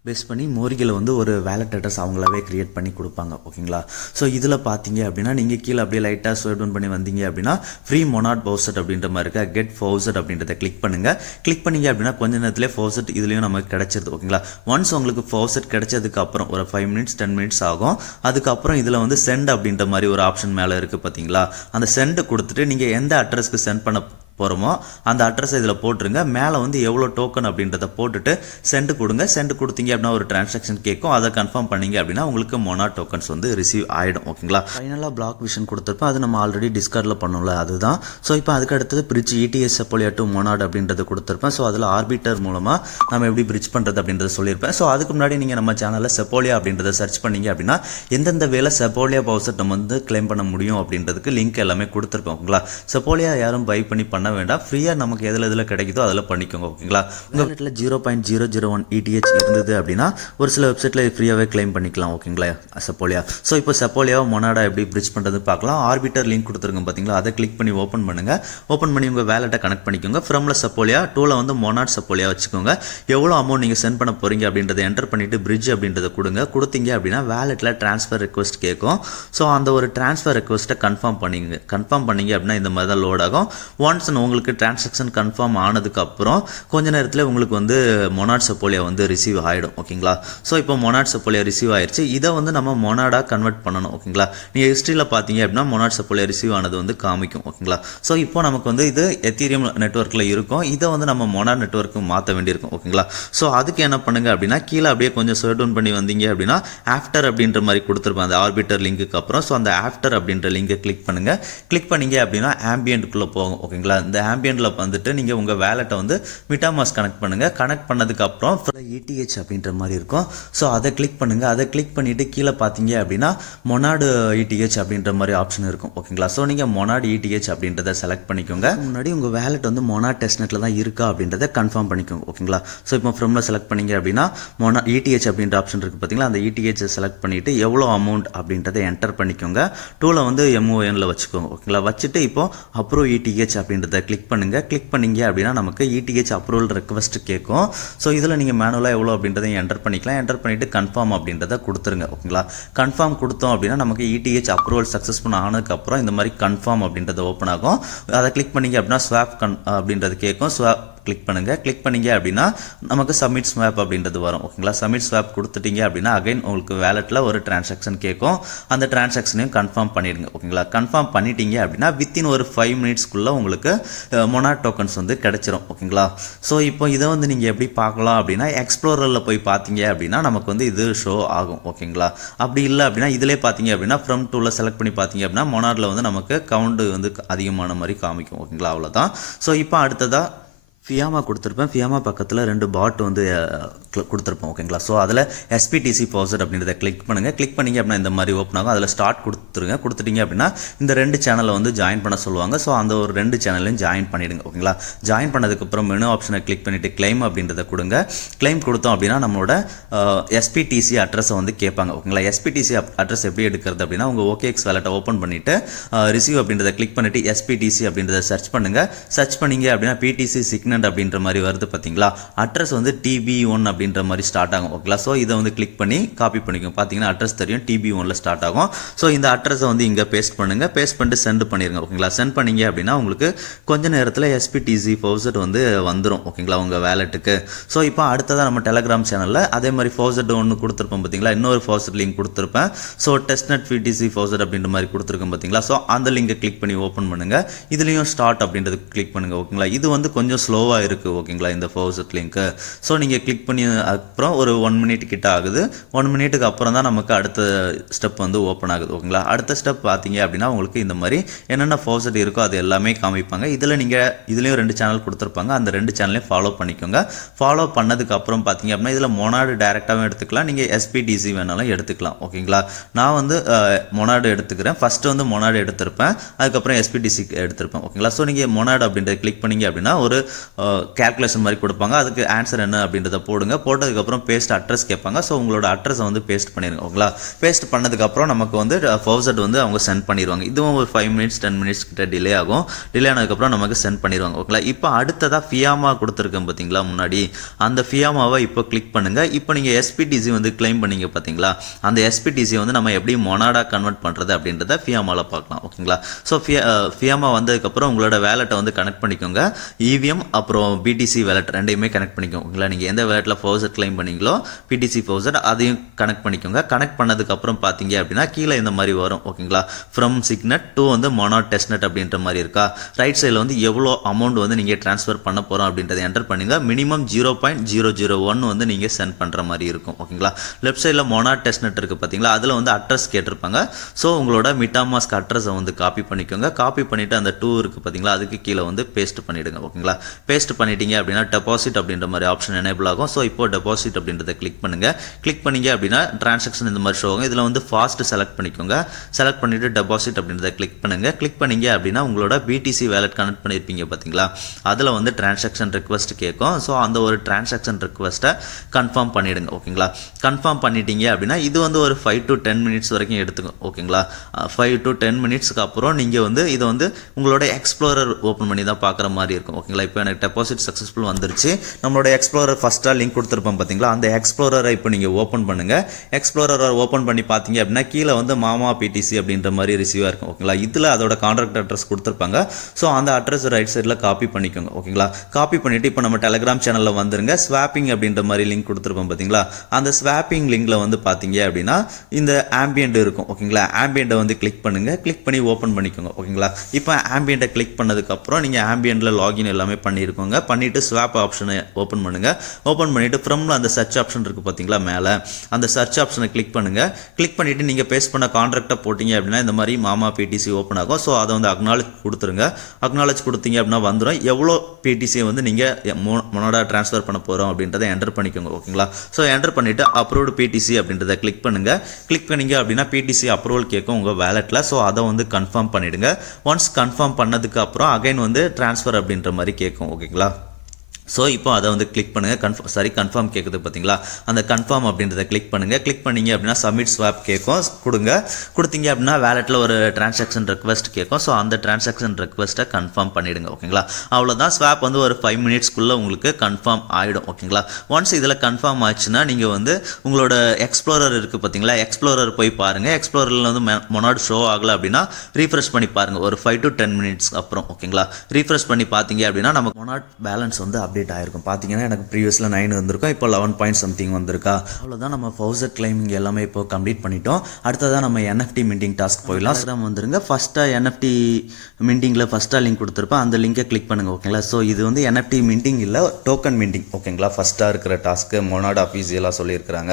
பேஸ் பண்ணி மோர்கியில் வந்து ஒரு வேலெட் அட்ரஸ் அவங்களாவே க்ரியேட் பண்ணி கொடுப்பாங்க. ஓகேங்களா. ஸோ இதில் பார்த்தீங்க அப்படின்னா நீங்கள் கீழே அப்படியே லைட்டாக ஸ்வைப் டவுன் பண்ணி வந்தீங்க அப்படின்னா ஃப்ரீ மொனாட் ஃபவுசட் அப்படின்ற மாதிரி இருக்கா, கெட் ஃபவுசட் அப்படின்றத கிளிக் பண்ணுங்கள். கிளிக் பண்ணிங்க அப்படின்னா கொஞ்ச நேரத்திலே ஃபவுசட் இதுலேயும் நமக்கு கிடைச்சிருது. ஓகேங்களா. ஒன்ஸ் உங்களுக்கு ஃபவுசட் கிடைச்சதுக்கு அப்புறம் ஒரு 5 minutes 10 minutes ஆகும். அதுக்கப்புறம் இதில் வந்து சென்ட் அப்படின்ற மாதிரி ஒரு ஆப்ஷன் மேலே இருக்குது பார்த்தீங்களா. அந்த சென்ட் கொடுத்துட்டு நீங்கள் எந்த அட்ரஸ்க்கு சென்ட் பண்ண போகிறோமோ அந்த அட்ரஸை இதில் போட்டுருங்க. மேலே வந்து எவ்வளோ டோக்கன் அப்படின்றத போட்டுட்டு சென்ட் கொடுங்க. சென்ட் கொடுத்தீங்க அப்படின்னா ஒரு டிரான்சாக்ஷன் கேட்கும். அதை கன்ஃபார்ம் பண்ணிங்க அப்படின்னா உங்களுக்கு மொனா டோக்கன்ஸ் வந்து ரிசீவ் ஆகிடும். ஓகேங்களா. ஃபைனலாக பிளாக் விஷன் கொடுத்துருப்போம். அது நம்ம ஆல்ரெடி டிஸ்கார்டில் பண்ணோம்ல, அதுதான். ஸோ இப்போ அதுக்கு அடுத்தது பிரிட்ஜ் ETS செப்போலியா டு மொனாட் அப்படின்றது கொடுத்துருப்பேன். ஸோ அதில் ஆர்பிட்டர் மூலமாக நம்ம எப்படி பிரிட்ஜ் பண்ணுறது அப்படின்றத சொல்லியிருப்பேன். ஸோ அதுக்கு முன்னாடி நீங்கள் நம்ம சேனலில் செப்போலியா அப்படின்றத சர்ச் பண்ணிங்க அப்படின்னா எந்தெந்த வேலை செப்போலியா ஃபவுசட் நம்ம வந்து கிளைம் பண்ண முடியும் அப்படின்றதுக்கு லிங்க் எல்லாமே கொடுத்துருப்போம். ஓகேங்களா. செப்போலியா யாரும் பை பண்ணி பண்ண வேண்டாம். ஃப்ரீயாக நமக்கு எதில் கிடைக்குதோ அதில் பண்ணிக்கோங்க. ஓகேங்களா? உங்கள் வீட்டில் 0.001 ETH இருந்தது அப்படின்னா ஒரு சில வெப்சைட்டில் ஃப்ரீயாகவே கிளைம் பண்ணிக்கலாம். ஓகேங்களா? செப்போலியா. ஸோ இப்போ செப்போலியாவை மொனாடா எப்படி பிரிட்ஜ் பண்ணுறது பார்க்கலாம். ஆர்பிட்டர் லிங்க் கொடுத்துருங்க பார்த்தீங்களா, அதை கிளிக் பண்ணி ஓப்பன் பண்ணுங்கள். ஓப்பன் பண்ணி உங்கள் வேலெட்டை கனெக்ட் பண்ணிக்கோங்க. ஃப்ரம்ல செப்போலியா, டூவில் வந்து மொனாட் செப்போலியா வச்சுக்கோங்க. எவ்வளோ அமௌண்ட் நீங்கள் சென்ட் பண்ண போகிறீங்க அப்படின்றத என்டர் பண்ணிவிட்டு பிரிட்ஜ் அப்படின்றத கொடுத்தீங்க அப்படின்னா வேலெட்டில் ட்ரான்ஸ்ஃபர் ரெக்வஸ்ட் கேட்கும். ஸோ அந்த ஒரு ட்ரான்ஸ்ஃபர் ரெக்வஸ்ட்டை கன்ஃபார்ம் பண்ணீங்க அப்படின்னா இந்த மாதிரி தான் லோட் ஆகும். ஒன்ஸ் உங்களுக்கு டிரான்சாக்ஷன் கன்ஃபார்ம் ஆனதுக்கப்புறம் கொஞ்ச நேரத்தில் உங்களுக்கு வந்து மொனாட் செப்போலியா வந்து ரிசீவ் ஆகிடும். ஓகேங்களா? ஸோ இப்போ மொனாட் செப்போலியா ரிசீவ் ஆயிடுச்சு. இதை வந்து நம்ம மொனாடாக கன்வெர்ட் பண்ணணும். ஓகேங்களா? நீங்கள் ஹிஸ்ட்ரியில் பார்த்தீங்க அப்படின்னா மொனாட் செப்போலியா ரிசீவ் ஆனது வந்து காமிக்கும். ஓகேங்களா? ஸோ இப்போ நமக்கு வந்து இது எத்தீரியம் நெட்வொர்க்கில் இருக்கும். இதை வந்து நம்ம மொனாட் நெட்வொர்க்கு மாற்ற வேண்டியிருக்கும். ஓகேங்களா? ஸோ அதுக்கு என்ன பண்ணுங்க அப்படின்னா கீழே அப்படியே கொஞ்சம் ஸ்க்ரோல் டவுன் பண்ணி வந்தீங்க அப்படின்னா ஆஃப்டர் அப்படின்ற மாதிரி கொடுத்துருப்பேன் அந்த ஆர்பிட்டர் லிங்க்குக்கு அப்புறம். ஸோ அந்த ஆஃப்டர் அப்படின்ற லிங்கை கிளிக் பண்ணுங்கள். கிளிக் பண்ணிங்க அப்படின்னா ஆம்பியன்ட்டுக்குள்ளே போகும். ஓகேங்களா? இந்த ஆம்பியன்ட்டில் வந்துட்டு நீங்கள் உங்கள் வேலெட்டை வந்து மிட்டாமாஸ் கனெக்ட் பண்ணுங்கள். கனெக்ட் பண்ணதுக்கப்புறம் ETH அப்படின்ற மாதிரி இருக்கும். ஸோ அதை கிளிக் பண்ணுங்கள். அதை கிளிக் பண்ணிவிட்டு கீழே பார்த்தீங்க அப்படின்னா மொனாடு ETH அப்படின்ற மாதிரி ஆப்ஷன் இருக்கும். ஓகேங்களா? ஸோ நீங்கள் மொனாடு ETH அப்படின்றத செலக்ட் பண்ணிக்கோங்க. முன்னாடி உங்கள் வேலெட் வந்து மொனாட் டெஸ்ட்நெட்டில் தான் இருக்கா அப்படின்றத கன்ஃபார்ம் பண்ணிக்கோங்க. ஓகேங்களா? ஸோ இப்போ ஃப்ரம்ல செலக்ட் பண்ணிங்க அப்படின்னா ETH அப்படின்ற ஆப்ஷன் இருக்குது பார்த்தீங்களா, அந்த ETH செலக்ட் பண்ணிவிட்டு எவ்வளோ அமௌண்ட் அப்படின்றத என்டர் பண்ணிக்கோங்க. டூவில் வந்து MONல வச்சுக்கோங்க. ஓகேங்களா? வச்சுட்டு இப்போ அப்ரூவ் ETH அப்படின்றத கிளிக் பண்ணுங்கள். கிளிக் பண்ணிங்க அப்படின்னா நமக்கு ETH அப்ரூவல் ரெக்வஸ்ட் கேட்கும். ஸோ இதில் நீங்கள் மேனுவலாக எவ்வளோ அப்படின்றத என்டர் பண்ணிக்கலாம். என்டர் பண்ணிவிட்டு கன்ஃபார்ம் அப்படின்றத கொடுத்துருங்க. ஓகேங்களா? கன்ஃபார்ம் கொடுத்தோம் அப்படின்னா நமக்கு ETH அப்ரூவல் சக்ஸஸ்ஃபுல் ஆனதுக்கப்புறம் இந்த மாதிரி கன்ஃபார்ம் அப்படின்றது ஓப்பன் ஆகும். அதை கிளிக் பண்ணிங்க அப்படின்னா ஸ்வாப் அப்படின்றது கேட்கும். ஸ்வாப் கிளிக் பண்ணுங்கள். கிளிக் பண்ணிங்க அப்படின்னா நமக்கு சப்மிட் ஸ்வாப் அப்படின்றது வரும். ஓகேங்களா? சப்மிட் ஸ்வாப் கொடுத்துட்டீங்க அப்படின்னா அகைன் உங்களுக்கு வேலெட்டில் ஒரு டிரான்சாக்ஷன் கேட்கும். அந்த டிரான்சாக்ஷனையும் கன்ஃபார்ம் பண்ணிடுங்க. ஓகேங்களா? கன்ஃபார்ம் பண்ணிட்டீங்க அப்படின்னா வித்தின் ஒரு 5 மினிட்ஸ்க்குள்ளே உங்களுக்கு மொனாட் டோக்கன்ஸ் வந்து கிடைச்சிரும். ஓகேங்களா? ஸோ இப்போ இதை வந்து நீங்கள் எப்படி பார்க்கலாம் அப்படின்னா எக்ஸ்ப்ளோரரில் போய் பார்த்தீங்க அப்படின்னா நமக்கு வந்து இது ஷோ ஆகும். ஓகேங்களா? அப்படி இல்லை அப்படின்னா இதிலே பார்த்தீங்க அப்படின்னா ஃப்ரம் டூவில் செலக்ட் பண்ணி பார்த்தீங்க அப்படின்னா மொனாடில் வந்து நமக்கு கவுண்ட் வந்து அதிகமான மாதிரி காமிக்கும். ஓகேங்களா? அவ்வளோதான். ஸோ இப்போ அடுத்ததாக ஃபியாமா கொடுத்துருப்பேன். ஃபியாமா பக்கத்தில் 2 பாட் வந்து கொடுத்துருப்போம். ஓகேங்களா? ஸோ அதில் SPTC ஃபார்வர்ட் அப்படின்றத கிளிக் பண்ணுங்கள். கிளிக் பண்ணிங்க அப்படின்னா இந்த மாதிரி ஓப்பன் ஆகும். அதில் ஸ்டார்ட் கொடுத்துருங்க. கொடுத்துட்டீங்க அப்படின்னா இந்த 2 சேனலை வந்து ஜாயின் பண்ண சொல்லுவாங்க. ஸோ அந்த ஒரு 2 சேனலையும் ஜாயின் பண்ணிவிடுங்க. ஓகேங்களா? ஜாயின் பண்ணதுக்கப்புறம் மெனு ஆப்ஷனை கிளிக் பண்ணிவிட்டு கிளைம் அப்படின்றத கொடுங்க. கிளைம் கொடுத்தோம் அப்படின்னா நம்மளோட SPTC அட்ரஸை வந்து கேட்பாங்க. ஓகேங்களா? SPTC அட்ரஸ் எப்படி எடுக்கிறது அப்படின்னா உங்கள் OKX வேலெட்டை ஓப்பன் பண்ணிவிட்டு ரிசீவ் அப்படின்றத கிளிக் பண்ணிவிட்டு SPTC அப்படின்றத சர்ச் பண்ணுங்கள். சர்ச் பண்ணிங்க அப்படின்னா PTC சிக்னல் அப்படின்ற மாதிரி வருது பார்த்தீங்களா, அட்ரஸ் வந்து TB1 அப்படின்ற மாதிரி ஸ்டார்ட் ஆகும். ஓகேங்களா? ஸோ இதை வந்து கிளிக் பண்ணி காப்பி பண்ணிக்கோங்க. பார்த்தீங்கன்னா அட்ரஸ் தெரியும், TB1ல ஸ்டார்ட் ஆகும். ஸோ இந்த அட்ரஸை வந்து இங்கே பேஸ்ட் பண்ணுங்கள். பேஸ்ட் பண்ணிட்டு சென்ட் பண்ணிடுங்க. ஓகேங்களா? சென்ட் பண்ணிங்க அப்படின்னா உங்களுக்கு கொஞ்ச நேரத்தில் SPTC ஃபார்வர்ட் வந்து வந்துடும். ஓகேங்களா? உங்கள் வேலெட்டுக்கு. ஸோ இப்போ அடுத்ததாக நம்ம டெலகிராம் சேனலில் அதே மாதிரி ஃபார்வர்ட் ஒன்று கொடுத்துருப்போம் பார்த்தீங்களா, இன்னொரு ஃபார்வர்ட் லிங்க் கொடுத்துருப்பேன். ஸோ டெஸ்ட்நெட் PTC ஃபார்வர்ட் அப்படின்ற மாதிரி கொடுத்துருக்கோம் பார்த்தீங்களா. ஸோ அந்த லிங்கை கிளிக் பண்ணி ஓப்பன் பண்ணுங்கள். இதுலேயும் ஸ்டார்ட் அப்படின்றது கிளிக் பண்ணுங்கள். ஓகேங்களா? இது வந்து கொஞ்சம் ஸ்லோவாக இருக்குது. ஓகேங்களா? இந்த ஃபார்வர்ட் லிங்க்கு. ஸோ நீங்கள் கிளிக் பண்ணி அப்புறம் ஒரு 1 மினிட் கிட்ட ஆகுது. 1 மினிட்டுக்கு அப்புறம் தான் நமக்கு அடுத்த ஸ்டெப் வந்து ஓப்பன் ஆகுது. ஓகேங்களா? அடுத்த ஸ்டெப் பார்த்தீங்க அப்படின்னா உங்களுக்கு இந்த மாதிரி என்னென்ன ஃபார்வர்ட் இருக்கோ அது எல்லாமே காமிப்பாங்க. இதில் நீங்கள் இதுலேயும் 2 சேனல் கொடுத்துருப்பாங்க. அந்த 2 சேனலையும் ஃபாலோ பண்ணிக்கோங்க. ஃபாலோ பண்ணதுக்கு அப்புறம் பார்த்தீங்க அப்படின்னா இதில் மொனாடு டேரெக்டாகவும் எடுத்துக்கலாம், நீங்கள் SPTC வேணாலும் எடுத்துக்கலாம். ஓகேங்களா? நான் வந்து மொனாடு எடுத்துக்கிறேன். ஃபஸ்ட்டு வந்து மொனாடு எடுத்திருப்பேன், அதுக்கப்புறம் SPTC எடுத்திருப்பேன். ஓகேங்களா? ஸோ நீங்கள் மொனாடு அப்படின்றத கிளிக் பண்ணிங்க அப்படின்னா ஒரு கேல்குலேஷன் மாதிரி கொடுப்பாங்க. அதுக்கு ஆன்சர் என்ன அப்படின்றத போடுங்க. போட்டதுக்கப்புறம் பேஸ்ட் அட்ரஸ் கேட்பாங்க. ஸோ உங்களோட அட்ரஸை வந்து பேஸ்ட் பண்ணிடுங்க. ஓகேங்களா? பேஸ்ட் பண்ணதுக்கப்புறம் நமக்கு வந்து ஃபார்வர்ட் வந்து அவங்க சென்ட் பண்ணிடுவாங்க. இதுவும் ஒரு 5 மினிட்ஸ் 10 மினிட்ஸ் கிட்ட டிலே ஆகும். டிலே ஆனதுக்கப்புறம் நமக்கு சென்ட் பண்ணிடுவாங்க. ஓகேங்களா? இப்போ அடுத்ததாக ஃபியாமா கொடுத்துருக்கேன் பார்த்தீங்களா முன்னாடி, அந்த ஃபியாமாவை இப்போ கிளிக் பண்ணுங்கள். இப்போ நீங்கள் SPTC வந்து கிளைம் பண்ணீங்க பார்த்தீங்களா, அந்த SPTC வந்து நம்ம எப்படி மொனாடா கன்வெர்ட் பண்ணுறது அப்படின்றத ஃபியாமாவில் பார்க்கலாம். ஓகேங்களா? ஸோ ஃபியாமா வந்ததுக்கப்புறம் உங்களோட வேலெட்டை வந்து கனெக்ட் பண்ணிக்கோங்க. EVM அப்புறம் BTC வேலெட் ரெண்டையுமே கனெக்ட் பண்ணிக்கோங்க. ஓகேங்களா? நீங்கள் எந்த வேலெட்டில் ஃபார்வர்ட் கிளைம் பண்ணீங்களோ PTC ஃபார்வர்ட் அதையும் கனெக்ட் பண்ணிக்கோங்க. கனெக்ட் பண்ணதுக்கப்புறம் பார்த்தீங்க அப்படின்னா கீழே இந்த மாதிரி வரும். ஓகேங்களா? ஃப்ரம் சிக்னட் டு வந்து மொனாட் டெஸ்ட்நெட் அப்படின்ற மாதிரி இருக்கா. ரைட் சைடில் வந்து எவ்வளோ அமௌண்ட் வந்து நீங்கள் ட்ரான்ஸ்ஃபர் பண்ண போகிறோம் அப்படின்றத என்டர் பண்ணுங்க. மினிமம் 0.001 வந்து நீங்கள் சென்ட் பண்ணுற மாதிரி இருக்கும். ஓகேங்களா? லெஃப்ட் சைடில் மொனாட் டெஸ்ட்நெட் இருக்குது பார்த்தீங்களா, அதில் வந்து அட்ரஸ் கேட்டிருப்பாங்க. ஸோ உங்களோட மிட்டாமாஸ்க் அட்ரஸை வந்து காப்பி பண்ணிக்கோங்க. காப்பி பண்ணிவிட்டு அந்த 2 இருக்குது பார்த்தீங்களா, அதுக்கு கீழே வந்து பேஸ்ட் பண்ணிவிடுங்க. ஓகேங்களா? பேஸ்ட் பண்ணிட்டீங்க அப்படின்னா டெபாசிட் அப்படின்ற மாதிரி ஆப்ஷன் எனேபிள் ஆகும். ஸோ இப்போ டெபாசிட் அப்படின்றத கிளிக் பண்ணுங்கள். கிளிக் பண்ணிங்க அப்படின்னா டிரான்சாக்ஷன் இந்த மாதிரி ஷோ ஆகும். இதில் வந்து ஃபாஸ்ட் செலக்ட் பண்ணிக்கோங்க. செலக்ட் பண்ணிவிட்டு டெபாசிட் அப்படின்றத கிளிக் பண்ணுங்கள். கிளிக் பண்ணிங்க அப்படின்னா உங்களோட பிடிசி வேலட் கனெக்ட் பண்ணியிருப்பீங்க பார்த்தீங்களா, அதில் வந்து டிரான்சாக்ஷன் ரெக்வஸ்ட் கேட்கும். ஸோ அந்த ஒரு டிரான்சாக்ஷன் ரெக்வஸ்ட்டை கன்ஃபார்ம் பண்ணிவிடுங்க. ஓகேங்களா, கன்ஃபார்ம் பண்ணிட்டீங்க அப்படின்னா இது வந்து ஒரு 5 to 10 மினிட்ஸ் வரைக்கும் எடுத்துக்கும். ஓகேங்களா, 5 to 10 மினிட்ஸ்க்கு அப்புறம் நீங்கள் வந்து இதை வந்து உங்களோட எக்ஸ்ப்ளோரர் ஓப்பன் பண்ணி தான் பார்க்குற மாதிரி இருக்கும். ஓகேங்களா, இப்போ எனக்கு டெபாசிட் சக்ஸஸ்ஃபுல் வந்துருச்சு. நம்மளோட எக்ஸ்ப்ளோரர் ஃபஸ்ட்டாக லிங்க் கொடுத்துருப்போம் பார்த்தீங்களா, அந்த எக்ஸ்ப்ளோரரை இப்போ நீங்கள் ஓப்பன் பண்ணுங்கள். எக்ஸ்ப்ளோரரை ஓப்பன் பண்ணி பார்த்தீங்க அப்படின்னா கீழே வந்து மாமா பிடிசி அப்படின்ற மாதிரி ரிசீவாக இருக்கும். ஓகேங்களா, இதில் அதோட கான்ட்ராக்ட் அட்ரஸ் கொடுத்துருப்பாங்க. ஸோ அந்த அட்ரஸ் ரைட் சைடில் காப்பி பண்ணிக்கோங்க. ஓகேங்களா, காப்பி பண்ணிவிட்டு இப்போ நம்ம டெலிகிராம் சேனலில் வந்துருங்க. ஸ்வாப்பிங் அப்படின்ற மாதிரி லிங்க் கொடுத்துருப்போம் பார்த்தீங்களா, அந்த ஸ்வாப்பிங் லிங்கில் வந்து பார்த்தீங்க அப்படின்னா இந்த ஆம்பியன்ட் இருக்கும். ஓகேங்களா, ஆம்பியன்ட்டை வந்து கிளிக் பண்ணுங்கள். கிளிக் பண்ணி ஓப்பன் பண்ணிக்கோங்க. ஓகேங்களா, இப்போ ஆம்பியன்ட்டை கிளிக் பண்ணதுக்கப்புறம் நீங்கள் ஆம்பியன்ட்டில் லாகின் எல்லாமே பண்ணியிருக்கோங்க. பண்ணிவிட்டு ஸ்வாப் ஆப்ஷனை ஓப்பன் பண்ணுங்கள். ஓப்பன் பண்ணிவிட்டு ஃப்ரம்ல அந்த சர்ச் ஆப்ஷன் இருக்குது பார்த்தீங்களா மேலே, அந்த சர்ச் ஆப்ஷனை கிளிக் பண்ணுங்கள். கிளிக் பண்ணிவிட்டு நீங்கள் பேஸ்ட் பண்ண கான்ட்ராக்டை போட்டிங்க அப்படின்னா இந்த மாதிரி மாமா பிடிசி ஓப்பன் ஆகும். ஸோ அதை வந்து அக்னாலேஜ் கொடுத்துருங்க. அக்னாலேஜ் கொடுத்தீங்க அப்படின்னா வந்துடும். எவ்வளோ பிடிசியை வந்து நீங்கள் மொனாடா ட்ரான்ஸ்ஃபர் பண்ண போகிறோம் அப்படின்றத என்டர் பண்ணிக்கோங்க. ஓகேங்களா, ஸோ என்டர் பண்ணிவிட்டு அப்ரூவ்டு பிடிசி அப்படின்றத கிளிக் பண்ணுங்கள். கிளிக் பண்ணிங்க அப்படின்னா பிடிசி அப்ரூவல் கேட்கும் உங்கள் வேலெட்டில். ஸோ அதை வந்து கன்ஃபார்ம் பண்ணிவிடுங்க. ஒன்ஸ் கன்ஃபார்ம் பண்ணதுக்கு அப்புறம் அகைன் வந்து ட்ரான்ஸ்ஃபர் அப்படின்ற மாதிரி கேட்கும். ஓகேங்களா, ஸோ இப்போ அதை வந்து கிளிக் பண்ணுங்கள். கன்ஃபார்ம் கேட்குது பார்த்தீங்களா, அந்த கன்ஃபார்ம் அப்படின்றத கிளிக் பண்ணுங்கள். கிளிக் பண்ணிங்க அப்படின்னா சப்மிட் ஸ்வாப் கேட்கும். கொடுத்தீங்க அப்படின்னா வேலெட்டில் ஒரு டிரான்சாக்ஷன் ரெக்வஸ்ட் கேட்கும். ஸோ அந்த டிரான்சாக்ஷன் ரெக்வஸ்ட்டை கன்ஃபார்ம் பண்ணிவிடுங்க. ஓகேங்களா, அவ்வளோதான். ஸ்வாப் வந்து ஒரு 5 மினிட்ஸ்க்குள்ளே உங்களுக்கு கன்ஃபார்ம் ஆகிடும். ஓகேங்களா, ஒன்ஸ் இதில் கன்ஃபார்ம் ஆச்சுன்னா நீங்கள் வந்து உங்களோட எக்ஸ்ப்ளோரர் இருக்குது பார்த்தீங்களா, எக்ஸ்ப்ளோரர் போய் பாருங்கள். எக்ஸ்ப்ளோரரில் வந்து மொனாட் ஷோ ஆகலை அப்படின்னா ரீஃப்ரெஷ் பண்ணி பாருங்கள் ஒரு 5 to 10 மினிட்ஸ் அப்புறம். ஓகேங்களா, ரீஃப்ரெஷ் பண்ணி பார்த்தீங்க அப்படின்னா நமக்கு மொனாட் பேலன்ஸ் வந்து அப்டேட் ஆயிருக்கும். பார்த்தீங்கன்னா எனக்கு ப்ரீவியஸில் 9 வந்திருக்கும், இப்போ 11 பாயிண்ட் சம்திங் வந்திருக்கா. அவ்வளோதான், நம்ம ஃபவுசர் கிளைமிங் எல்லாமே இப்போ கம்ப்ளீட் பண்ணிட்டோம். அடுத்ததான் நம்ம என்எஃப்டி மிண்டிங் டாஸ்க் போயிடலாம். ஸ்டாம் வந்துருங்க. ஃபஸ்ட்டாக என்எஃப்டி மிண்டிங்கில் ஃபஸ்ட்டாக லிங்க் கொடுத்துருப்பேன், அந்த லிங்கை கிளிக் பண்ணுங்கள். ஓகேங்களா, ஸோ இது வந்து என்எஃப்டி மிண்டிங் இல்லை, டோக்கன் மிண்டிங். ஓகேங்களா, ஃபஸ்ட்டாக இருக்கிற டாஸ்க்கு மொனாட் அஃபீஷியலாக சொல்லியிருக்கிறாங்க.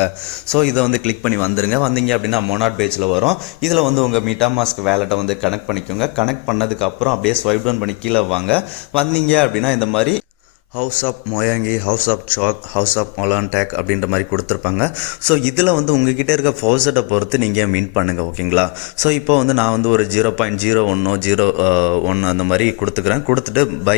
ஸோ இதை வந்து கிளிக் பண்ணி வந்துருங்க. வந்தீங்க அப்படின்னா மொனாட் பேஜில் வரும். இதில் வந்து உங்கள் மீட்டாமாஸ்க் வேலெட்டை வந்து கனெக்ட் பண்ணிக்கோங்க. கனெக்ட் பண்ணதுக்கப்புறம் அப்படியே ஸ்வைப் டவுன் பண்ணி கீழே வாங்க. வந்தீங்க அப்படின்னா இந்த மாதிரி ஹவுஸ் ஆஃப் மொயாங்கி, ஹவுஸ் ஆஃப் சாக், ஹவுஸ் ஆஃப் மொலான்டேக் அப்படின்ற மாதிரி கொடுத்துருப்பாங்க. ஸோ இதில் வந்து உங்ககிட்ட இருக்க ஃபவுசட்டை பொறுத்து நீங்கள் மின்ட் பண்ணுங்கள். ஓகேங்களா, ஸோ இப்போ வந்து நான் வந்து ஒரு 0.01 அந்த மாதிரி கொடுத்துட்டு பை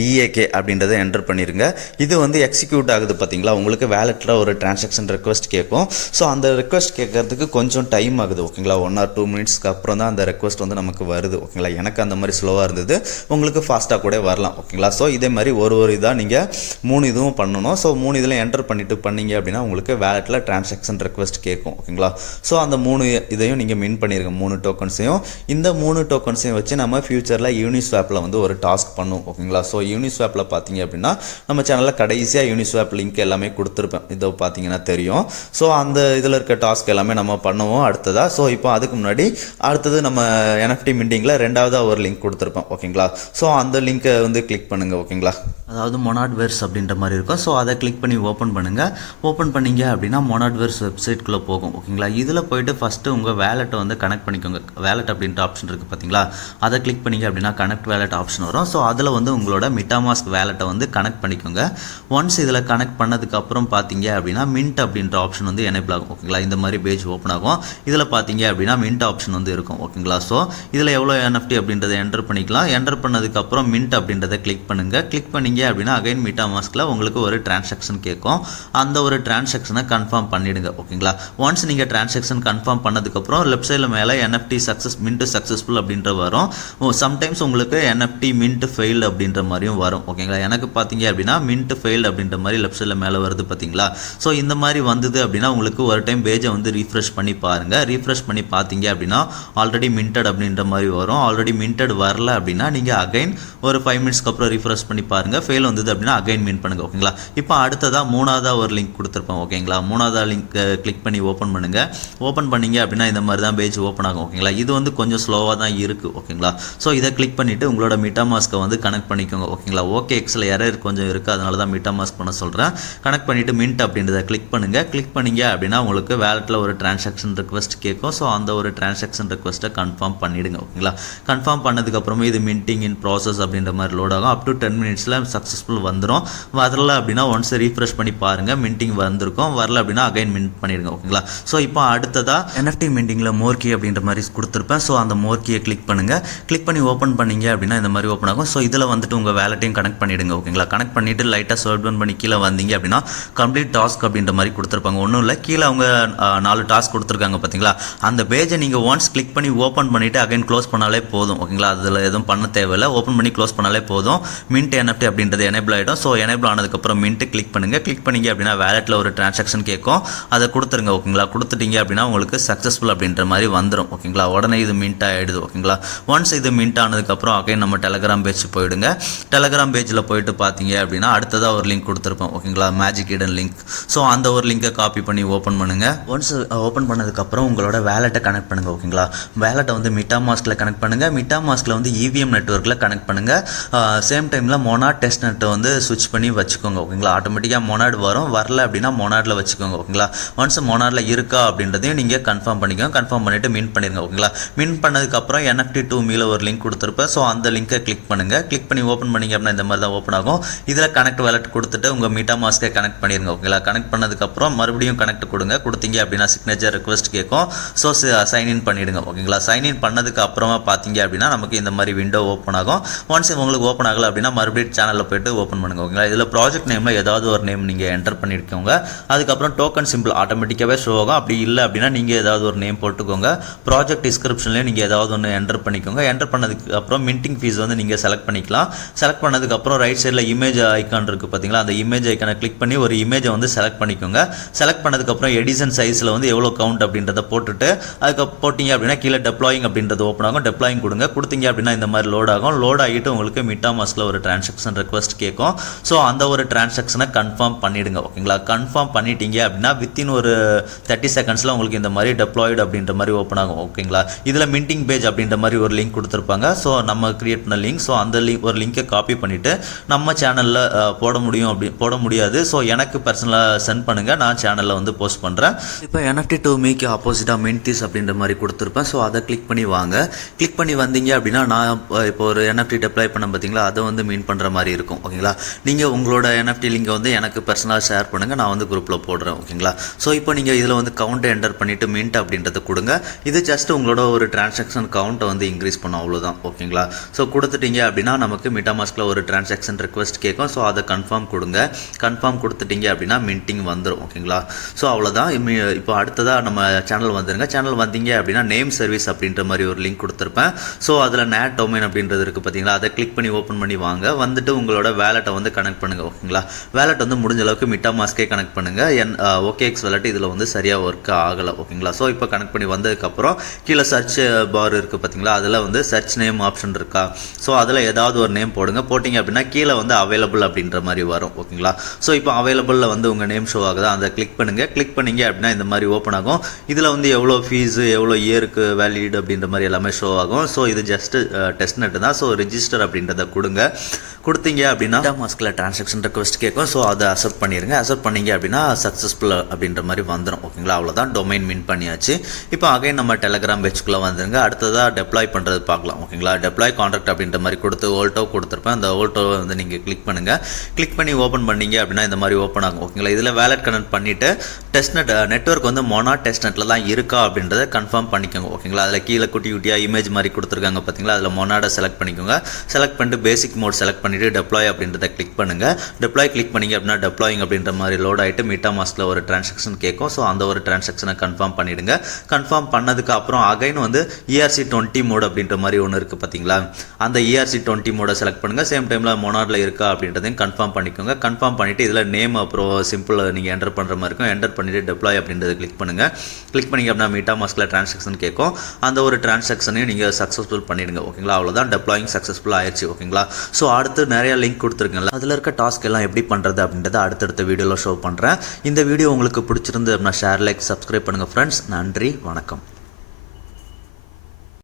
டிஏகே அப்படின்றத என்டர் பண்ணிடுங்க. இது வந்து எக்ஸிக்யூட் ஆகுது பார்த்தீங்களா, உங்களுக்கு வேலெட்டில் ஒரு டிரான்சாக்ஷன் ரெக்வஸ்ட் கேட்கும். ஸோ அந்த ரெக்வஸ்ட் கேட்கறதுக்கு கொஞ்சம் டைம் ஆகுது. ஓகேங்களா, 1 or 2 மினிட்ஸ்க்கு அப்புறம் தான் அந்த ரெக்வஸ்ட் வந்து நமக்கு வருது. ஓகேங்களா, எனக்கு அந்த மாதிரி ஸ்லோவாக இருந்தது, உங்களுக்கு ஃபாஸ்ட்டாக கூட வரலாம். ஓகேங்களா, ஸோ இதே மாதிரி ஒரு இதாக நீங்கள் 3 இதுவும் பண்ணணும். ஸோ 3 இதில் என்டர் பண்ணீங்க அப்படின்னா உங்களுக்கு வேலெட்டில் டிரான்சாக்ஷன் ரெக்வஸ்ட் கேட்கும். ஓகேங்களா, ஸோ அந்த 3 இதையும் நீங்கள் மின் பண்ணியிருங்க, 3 டோக்கன்ஸையும். இந்த 3 டோக்கன்ஸையும் வச்சு நம்ம ஃபியூச்சரில் யூனிஸ்வாப்பில் வந்து ஒரு டாஸ்க் பண்ணுவோம். ஓகேங்களா, ஸோ யூனிஸ்வாப்பில் பார்த்தீங்க அப்படின்னா நம்ம சேனலில் கடைசியாக யூனிஸ்வாப் லிங்க் எல்லாமே கொடுத்துருப்பேன், இதை பார்த்தீங்கன்னா தெரியும். ஸோ அந்த இதில் இருக்க டாஸ்க் எல்லாமே நம்ம பண்ணுவோம் அடுத்ததாக. ஸோ இப்போ அதுக்கு முன்னாடி அடுத்தது நம்ம என்எஃப்டி மிண்டிங்கில் 2வது ஒரு லிங்க் கொடுத்துருப்போம். ஓகேங்களா, ஸோ அந்த லிங்க்கை வந்து கிளிக் பண்ணுங்கள். ஓகேங்களா, அதாவது மொனாட்வேர்ஸ் அப்படின்ற மாதிரி இருக்கும். ஸோ அதை கிளிக் பண்ணி ஓப்பன் பண்ணுங்கள். ஓப்பன் பண்ணிங்க அப்படின்னா மொனாட்வேர்ஸ் வெப்சைட்குள்ளே போகும். ஓகேங்களா, இதில் போய்ட்டு ஃபஸ்ட்டு உங்கள் வேலெட்டை வந்து கனெக்ட் பண்ணிக்கோங்க. வேலெட் அப்படின்ற ஆப்ஷன் இருக்குது பார்த்தீங்களா, அதை கிளிக் பண்ணிங்க அப்படின்னா கனெக்ட் வேலெட் ஆப்ஷன் வரும். ஸோ அதில் வந்து உங்களோட மிட்டாமாஸ்க் வேலெட்டை வந்து கனெக்ட் பண்ணிக்கோங்க. ஒன்ஸ் இதில் கனெக்ட் பண்ணதுக்கப்புறம் பார்த்தீங்க அப்படின்னா மின்ட் அப்படின்ற ஆப்ஷன் வந்து எனேபிள் ஆகும். ஓகேங்களா, இந்த மாதிரி பேஜ் ஓப்பன் ஆகும். இதில் பார்த்தீங்க அப்படின்னா மின்ட் ஆப்ஷன் வந்து இருக்கும். ஓகேங்களா, ஸோ இதில் எவ்வளோ என்எஃப்டி அப்படின்றத என்டர் பண்ணிக்கலாம். என்டர் பண்ணதுக்கப்புறம் மின்ட் அப்படின்றத கிளிக் பண்ணுங்கள். கிளிக் பண்ணிங்க அப்படின்னா அகைன் மீட்டாமாஸ்கில் உங்களுக்கு ஒரு டிரான்சாக்ஷன் கேட்கும். அந்த ஒரு டிரான்சாக்ஷனை கன்ஃபார்ம் பண்ணிவிடுங்க. ஓகேங்களா, ஒன்ஸ் நீங்கள் டிரான்சாக்ஷன் கன்ஃபார்ம் பண்ணதுக்கப்புறம் லெஃப்ட் சைடில் மேலே என்எஃப்டி மின்ட் சக்ஸஸ்ஃபுல் அப்படின்ற வரும். சம்டைம்ஸ் உங்களுக்கு என்எஃப்டி மின்ட் ஃபெயில் அப்படின்ற மாதிரியும் வரும். ஓகேங்களா, எனக்கு பார்த்தீங்க அப்படின்னா மின்ட் ஃபெயில் அப்படின்ற மாதிரி லெஃப்ட் சைடில் மேலே வருது பார்த்தீங்களா. ஸோ இந்த மாதிரி வந்தது அப்படின்னா உங்களுக்கு ஒரு டைம் பேஜை வந்து ரீஃப்ரெஷ் பண்ணி பாருங்கள். ரீஃப்ரெஷ் பண்ணி பார்த்தீங்க அப்படின்னா ஆல்ரெடி மின்டட் அப்படின்ற மாதிரி வரும். ஆல்ரெடி மின்டட் வரல அப்படின்னா நீங்கள் அகைன் ஒரு 5 மினிட்ஸ்க்கு அப்புறம் ரீஃப்ரெஷ் பண்ணி பாருங்கள். ஃபெயில் வந்தது அப்படின்னா அகைன் மின் பண்ணுங்கள். ஓகேங்களா, இப்போ அடுத்ததாக 3வது ஒரு லிங்க் கொடுத்துருப்போம். ஓகேங்களா, 3வது லிங்க் கிளிக் பண்ணி ஓப்பன் பண்ணுங்கள். ஓப்பன் பண்ணிங்க அப்படின்னா இந்த மாதிரி தான் பேஜ் ஓப்பன் ஆகும். ஓகேங்களா, இது வந்து கொஞ்சம் ஸ்லோவாக தான் இருக்குது. ஓகேங்களா, ஸோ இதை கிளிக் பண்ணிவிட்டு உங்களோட மீட்டாமாஸ்க்கை வந்து கனெக்ட் பண்ணிக்கோங்க. ஓகேங்களா, ஓகே எக்ஸில் எரர் கொஞ்சம் இருக்குது, அதனால தான் மீட்டாமாஸ்க் பண்ண சொல்கிறேன். கனெக்ட் பண்ணிவிட்டு மின்ட் அப்படின்றத கிளிக் பண்ணுங்கள். கிளிக் பண்ணிங்க அப்படின்னா உங்களுக்கு வேலெட்டில் ஒரு டிரான்சாக்ஷன் ரெக்வஸ்ட் கேட்கும். ஸோ அந்த ஒரு டிரான்சாக்ஷன் ரெக்வஸ்ட்டை கன்ஃபார்ம் பண்ணிவிடுங்க. ஓகேங்களா, கன்ஃபார்ம் பண்ணதுக்கப்புறமே இது மின்டிங் இன் ப்ராசஸ் அப்படின்ற மாதிரி லோட் ஆகும். அப் டு 10 மினிட்ஸில் சக்ஸஸ்ஃபுல் வந்துடும். வரல அப்படின்னா ஒன்ஸ் ரீஃப்ரெஷ் பண்ணி பாருங்கள், மின்டிங் வந்திருக்கும். வரல அப்படின்னா அகைன் மின்ட் பண்ணிடுங்க. ஓகேங்களா. ஸோ இப்போ அடுத்ததாக NFT மின்டிங்கில் மோர்கி அப்படின்ற மாதிரி கொடுத்துருப்பேன். ஸோ அந்த மோர்கியை கிளிக் பண்ணுங்கள். கிளிக் பண்ணி ஓப்பன் பண்ணிங்க அப்படின்னா இந்த மாதிரி ஓப்பன் ஆகும். ஸோ இதில் வந்துட்டு உங்கள் வேலட்டையும் கனெக்ட் பண்ணிவிடுங்க. ஓகேங்களா. கனெக்ட் பண்ணிவிட்டு லைட்டாக ஸ்வைப் டவுன் பண்ணி கீழே வந்தீங்க அப்படின்னா கம்ப்ளீட் டாஸ்க் அப்படின்ற மாதிரி கொடுத்துருப்பாங்க. ஒன்றும் இல்லை, கீழே அவங்க 4 டாஸ்க் கொடுத்துருக்காங்க பார்த்தீங்களா. அந்த பேஜை நீங்கள் ஒன்ஸ் கிளிக் பண்ணி ஓப்பன் பண்ணிவிட்டு அகைன் க்ளோஸ் பண்ணாலே போதும். ஓகேங்களா. அதில் எதுவும் பண்ண தேவையில்லை, ஓப்பன் பண்ணி க்ளோஸ் பண்ணாலே போதும். மின்ட் NFT அப்படின்றது எனேபிள் ஆகிடும். ஸோ எனேபிள் ஆனதுக்கப்புறம் மின்ட்டு கிளிக் பண்ணுங்கள். கிளிக் பண்ணிங்க அப்படின்னா வேலெட்டில் ஒரு டிரான்சாக்ஷன் கேட்கும், அதை கொடுத்துருங்க. ஓகேங்களா. கொடுத்துட்டீங்க அப்படின்னா உங்களுக்கு சக்ஸஸ்ஃபுல் அப்படின்ற மாதிரி வந்துடும். ஓகேங்களா. உடனே இது மின்ட் ஆகிடுது. ஓகேங்களா. ஒன்ஸ் இது மின்ட் ஆனதுக்கப்புறம் அகைன் நம்ம டெலகிராம் பேஜ் போயிடுங்க. டெலகிராம் பேஜில் போயிட்டு பார்த்தீங்க அப்படின்னா அடுத்ததாக ஒரு லிங்க் கொடுத்துருப்போம். ஓகேங்களா. Magic hidden link. ஸோ அந்த ஒரு லிங்கை காப்பி பண்ணி ஓப்பன் பண்ணுங்கள். ஒன்ஸ் ஓப்பன் பண்ணதுக்கப்புறம் உங்களோட வேலெட்டை கனெக்ட் பண்ணுங்கள். ஓகேங்களா. வேலெட்டை வந்து MetaMaskல கனெக்ட் பண்ணுங்கள். MetaMaskல வந்து EVM நெட்வொர்க்கில் கனெக்ட் பண்ணுங்கள். சேம் டைமில் மொனாட் டெஸ்ட் நெட்டை வந்து ஸ்விட்ச் பண்ணி வச்சுக்கோங்க. ஓகேங்களா. ஆட்டோமேட்டிக்காக மொனாட் வரும். வரல அப்படின்னா மொனாடில் வச்சுக்கோங்க. ஓகேங்களா. ஒன்ஸ் மொனாடில் இருக்கா அப்படின்றதையும் நீங்கள் கன்ஃபார்ம் பண்ணிக்கோங்க. கன்ஃபார்ம் பண்ணிவிட்டு மின்ட் பண்ணிடுங்க. ஓகேங்களா. மின்ட் பண்ணதுக்கப்புறம் NFT2Me ஒரு லிங்க் கொடுத்துருப்பேன். ஸோ அந்த லிங்கை கிளிக் பண்ணுங்கள். கிளிக் பண்ணி ஓப்பன் பண்ணிங்க அப்படின்னா இந்த மாதிரி தான் ஓப்பன் ஆகும். இதில் கனெக்ட் வேலெட் கொடுத்துட்டு உங்கள் MetaMaskை கனெக்ட் பண்ணிடுங்க. ஓகேங்களா. கனெக்ட் பண்ணதுக்கப்புறம் மறுபடியும் கனெக்ட் கொடுத்தீங்க அப்படின்னா சிக்னேச்சர் ரிக்வெஸ்ட் கேட்கும். ஸோ சைன்இன் பண்ணிவிடுங்க. ஓகேங்களா. சைன்இன் பண்ணதுக்கு அப்புறமா பார்த்தீங்க அப்படின்னா நமக்கு இந்த மாதிரி விண்டோ ஓப்பன் ஆகும். ஒன்ஸ் உங்களுக்கு ஓப்பன் ஆகலை அப்படின்னா மறுபடியும் சேனலில் போய்ட்டு ஓப்பன் பண்ணுங்க. ஓகேங்களா. இதில் ப்ராஜெக்ட் நேமில் ஏதாவது ஒரு நேம் நீங்கள் என்டர் பண்ணியிருக்கோங்க. அதுக்கப்புறம் டோக்கன் சிம்பிள் ஆட்டோமேட்டிக்காகவே ஷோ ஆகும். அப்படி இல்லை அப்படின்னா நீங்கள் ஏதாவது ஒரு நேம் போட்டுக்கோங்க. ப்ராஜெக்ட் டிஸ்கிரிப்ஷன்லேயே நீங்கள் ஏதாவது ஒன்று என்டர் பண்ணிக்கோங்க. என்டர் பண்ணதுக்கு அப்புறம் மின்டிங் ஃபீஸ் வந்து நீங்கள் செலக்ட் பண்ணிக்கலாம். செலக்ட் பண்ணதுக்கப்புறம் ரைட் சைடில் இமேஜ் ஐக்கான் இருக்குது பார்த்தீங்களா. அந்த இமேஜ் ஐக்கானை கிளிக் பண்ணி ஒரு இமேஜை வந்து செலக்ட் பண்ணிக்கோங்க. செலக்ட் பண்ணதுக்கப்புறம் எடிஷன் சைஸில் வந்து எவ்வளோ கவுண்ட் அப்படின்றத போட்டுட்டு அதுக்கு போட்டிங்க அப்படின்னா கீழே டெப்ளாயிங் அப்படின்றது ஓப்பன் ஆகும். டெப்ளாயிங் கொடுத்தீங்க அப்படின்னா இந்த மாதிரி லோட் ஆகும். லோட் ஆகிட்டு உங்களுக்கு MetaMaskல ஒரு டிரான்சாக்ஷன் ரெக்வஸ்ட் கேட்கும். ஸோ அந்த ஒரு டிரான்சாக்ஷனை கன்ஃபார்ம் பண்ணிவிடுங்க. ஓகேங்களா. கன்ஃபார்ம் பண்ணிட்டீங்க அப்படின்னா வித்தின் ஒரு 30 செகண்ட்ஸில் உங்களுக்கு இந்த மாதிரி டெப்ளாய்டு அப்படின்ற மாதிரி ஓப்பன் ஆகும். ஓகேங்களா. இதில் மின்டிங் பேஜ் அப்படின்ற மாதிரி ஒரு லிங்க் கொடுத்துருப்பாங்க. ஸோ நம்ம கிரியேட் பண்ண லிங்க். ஸோ அந்த ஒரு லிங்கை காப்பி பண்ணிவிட்டு நம்ம சேனலில் போட முடியாது. ஸோ எனக்கு பர்சனலாக சென்ட் பண்ணுங்கள், நான் சேனலில் வந்து போஸ்ட் பண்ணுறேன். இப்போ NFT2Me ஆப்போசிட்டாக மின்டிஸ் அப்படின்ற மாதிரி கொடுத்துருப்பேன். ஸோ அதை கிளிக் பண்ணி வாங்க. கிளிக் பண்ணி வந்தீங்க அப்படின்னா நான் இப்போ ஒரு NFT டெப்ளாய் பண்ண பார்த்தீங்களா, அதை வந்து மீன் பண்ணுற மாதிரி இருக்கும். ஓகேங்களா. நீங்கள் உங்களோட NFT லிங்கை வந்து எனக்கு பர்சனலாக ஷேர் பண்ணுங்கள், நான் வந்து குரூப்பில் போடுறேன். ஓகேங்களா. ஸோ இப்போ நீங்கள் இதில் வந்து கவுண்ட்டை என்டர் பண்ணிவிட்டு மின்ட் அப்படின்றத கொடுங்க. இது ஜஸ்ட் உங்களோட ஒரு டிரான்சாக்ஷன் கவுண்ட்டை வந்து இன்க்ரீஸ் பண்ணும், அவ்வளோதான். ஓகேங்களா. ஸோ கொடுத்துட்டீங்க அப்படின்னா நமக்கு MetaMaskல ஒரு டிரான்சாக்ஷன் ரெக்வஸ்ட் கேட்கும். ஸோ அதை கன்ஃபார்ம் கொடுங்க. கன்ஃபார்ம் கொடுத்துட்டீங்க அப்படின்னா மின்டிங் வந்துடும். ஓகேங்களா. ஸோ அவ்வளோதான். இப்போ அடுத்ததாக நம்ம சேனல் வந்துருங்க. சேனல் வந்தீங்க அப்படின்னா நேம் சர்வீஸ் அப்படின்ற மாதிரி ஒரு லிங்க் கொடுத்துருப்பேன். ஸோ அதில் நேட் டொமைன் அப்படின்றது இருக்குது பார்த்தீங்களா, அதை கிளிக் பண்ணி ஓப்பன் பண்ணி வாங்க. வந்துட்டு உங்களோட வேலெட்டை வந்து கனெக்ட் பண்ணுங்கள். ஓகேங்களா. வேலெட் வந்து முடிஞ்ச அளவுக்கு MetaMaskே கனெக்ட் பண்ணுங்கள். OKX வேலெட் இதில் வந்து சரியாக ஒர்க் ஆகலை. ஓகேங்களா. ஸோ இப்போ கனெக்ட் பண்ணி வந்ததுக்கப்புறம் கீழே சர்ச் பார் இருக்குது பார்த்தீங்களா, அதில் வந்து சர்ச் நேம் ஆப்ஷன் இருக்கா. ஸோ அதில் ஏதாவது ஒரு நேம் போடுங்க. போட்டிங்க அப்படின்னா கீழே வந்து அவைலபிள் அப்படின்ற மாதிரி வரும். ஓகேங்களா. ஸோ இப்போ அவைலபிளில் வந்து உங்கள் நேம் ஷோ ஆகுதா, அதை கிளிக் பண்ணுங்கள். கிளிக் பண்ணிங்க அப்படின்னா இந்த மாதிரி ஓப்பன் ஆகும். இதில் வந்து எவ்வளோ ஃபீஸு எவ்வளோ இயருக்கு வேலிட் அப்படின்ற மாதிரி எல்லாமே ஷோ ஆகும். ஸோ இது ஜஸ்ட் டெஸ்ட் நெட் தான். ஸோ ரிஜிஸ்டர் அப்படின்றத கொடுத்தீங்க அப்படின்னா MetaMaskல டிரான்சாக்ஷன் ரெக்வஸ்ட் கேட்கும். ஸோ அதை அக்செப்ட் பண்ணிடுங்க. அக்செப்ட் பண்ணிங்க அப்படின்னா சக்ஸஸ்ஃபுல் அப்படின்ற மாதிரி வந்துடும். ஓகேங்களா. அவ்வளோதான். டொமைன் மின் பண்ணியாச்சு. இப்போ அகைன் நம்ம டெலகிராம் பேஜ்க்குள்ளே வந்துருங்க. அடுத்ததாக டெப்ளாய் பண்ணுறது பார்க்கலாம். ஓகேங்களா. டெப்ளாய் கான்ட்ராக்ட் அப்படின்ற மாதிரி கொடுத்து ஓல்டோ கொடுத்துருப்பேன். அந்த ஓல்டோவை வந்து நீங்கள் கிளிக் பண்ணுங்கள். கிளிக் பண்ணி ஓப்பன் பண்ணீங்க அப்படின்னா இந்த மாதிரி ஓப்பன் ஆகும். ஓகேங்களா. இதில் வேலட் கனெக்ட் பண்ணிவிட்டு டெஸ்ட் நெட்வொர்க் வந்து மொனாட் டெஸ்ட் நெட்டில் தான் இருக்கா அப்படின்றத கன்ஃபார்ம் பண்ணிக்கோங்க. ஓகேங்களா. அதில் கீழே குட்டியாக இமேஜ் மாதிரி கொடுத்துருக்காங்க பார்த்தீங்களா, அதில் மொனாடை செலக்ட் பண்ணிக்கோங்க. செலக்ட் பண்ணிட்டு பேசிக் மோட் செலக்ட் பண்ணிவிட்டு டெப்ளாய் அப்படின்றத கிளிக் பண்ணுங்கள். டெப்ளாய் கிளிக் பண்ணிங்க அப்படின்னா டெப்ளாயிங் அப்படின்ற மாதிரி லோட் ஆகிட்டு MetaMaskல ஒரு டிரான்சாக்ஷன் கேட்கும். ஸோ அந்த ஒரு டிரான்சாக்ஷனை கன்ஃபார்ம் பண்ணிவிடுங்க. கன்ஃபார்ம் பண்ணதுக்கு அப்புறம் அகைன் வந்து ERC20 மோட் அப்படின்ற மாதிரி ஒன்று இருக்குது பார்த்தீங்களா, அந்த ERC20 மோடை செலக்ட் பண்ணுங்கள். சேம் டைமில் மொனாடில் இருக்கா அப்படின்றதையும் கன்ஃபார்ம் பண்ணிக்கோங்க. கன்ஃபார்ம் பண்ணிவிட்டு இதில் நேம் அப்புறம் சிம்பிள் நீங்கள் என்டர் பண்ணுற மாதிரி இருக்கும். என்டர் பண்ணிவிட்டு டெப்ளாய் அப்படின்றத கிளிக் பண்ணுங்கள். கிளிக் பண்ணிங்க அப்படின்னா MetaMaskல டிரான்சாக்ஷன் கேட்கும். அந்த ஒரு டிரான்சாக்ஷனையும் நீங்கள் சக்ஸஸ்ஃபுல் பண்ணிடுங்க. ஓகேங்களா. அவ்வளோதான். டெப்ளாயிங் சக்ஸஸ்ஃபுல் ஆயிடுச்சு. ஓகேங்களா. ஸோ அடுத்து நிறைய லிங்க் கொடுத்துருக்கேன்ல, அதில் இருக்க டாஸ்க் எல்லாம் எப்படி பண்ணுறது அப்படின்றத அடுத்தடுத்த வீடியோவில் ஷோ பண்ணுறேன். இந்த வீடியோ உங்களுக்கு பிடிச்சிருந்து அப்படின்னா ஷேர், லைக், சப்ஸ்கிரைப் பண்ணுங்கள் ஃப்ரெண்ட்ஸ். நன்றி, வணக்கம்.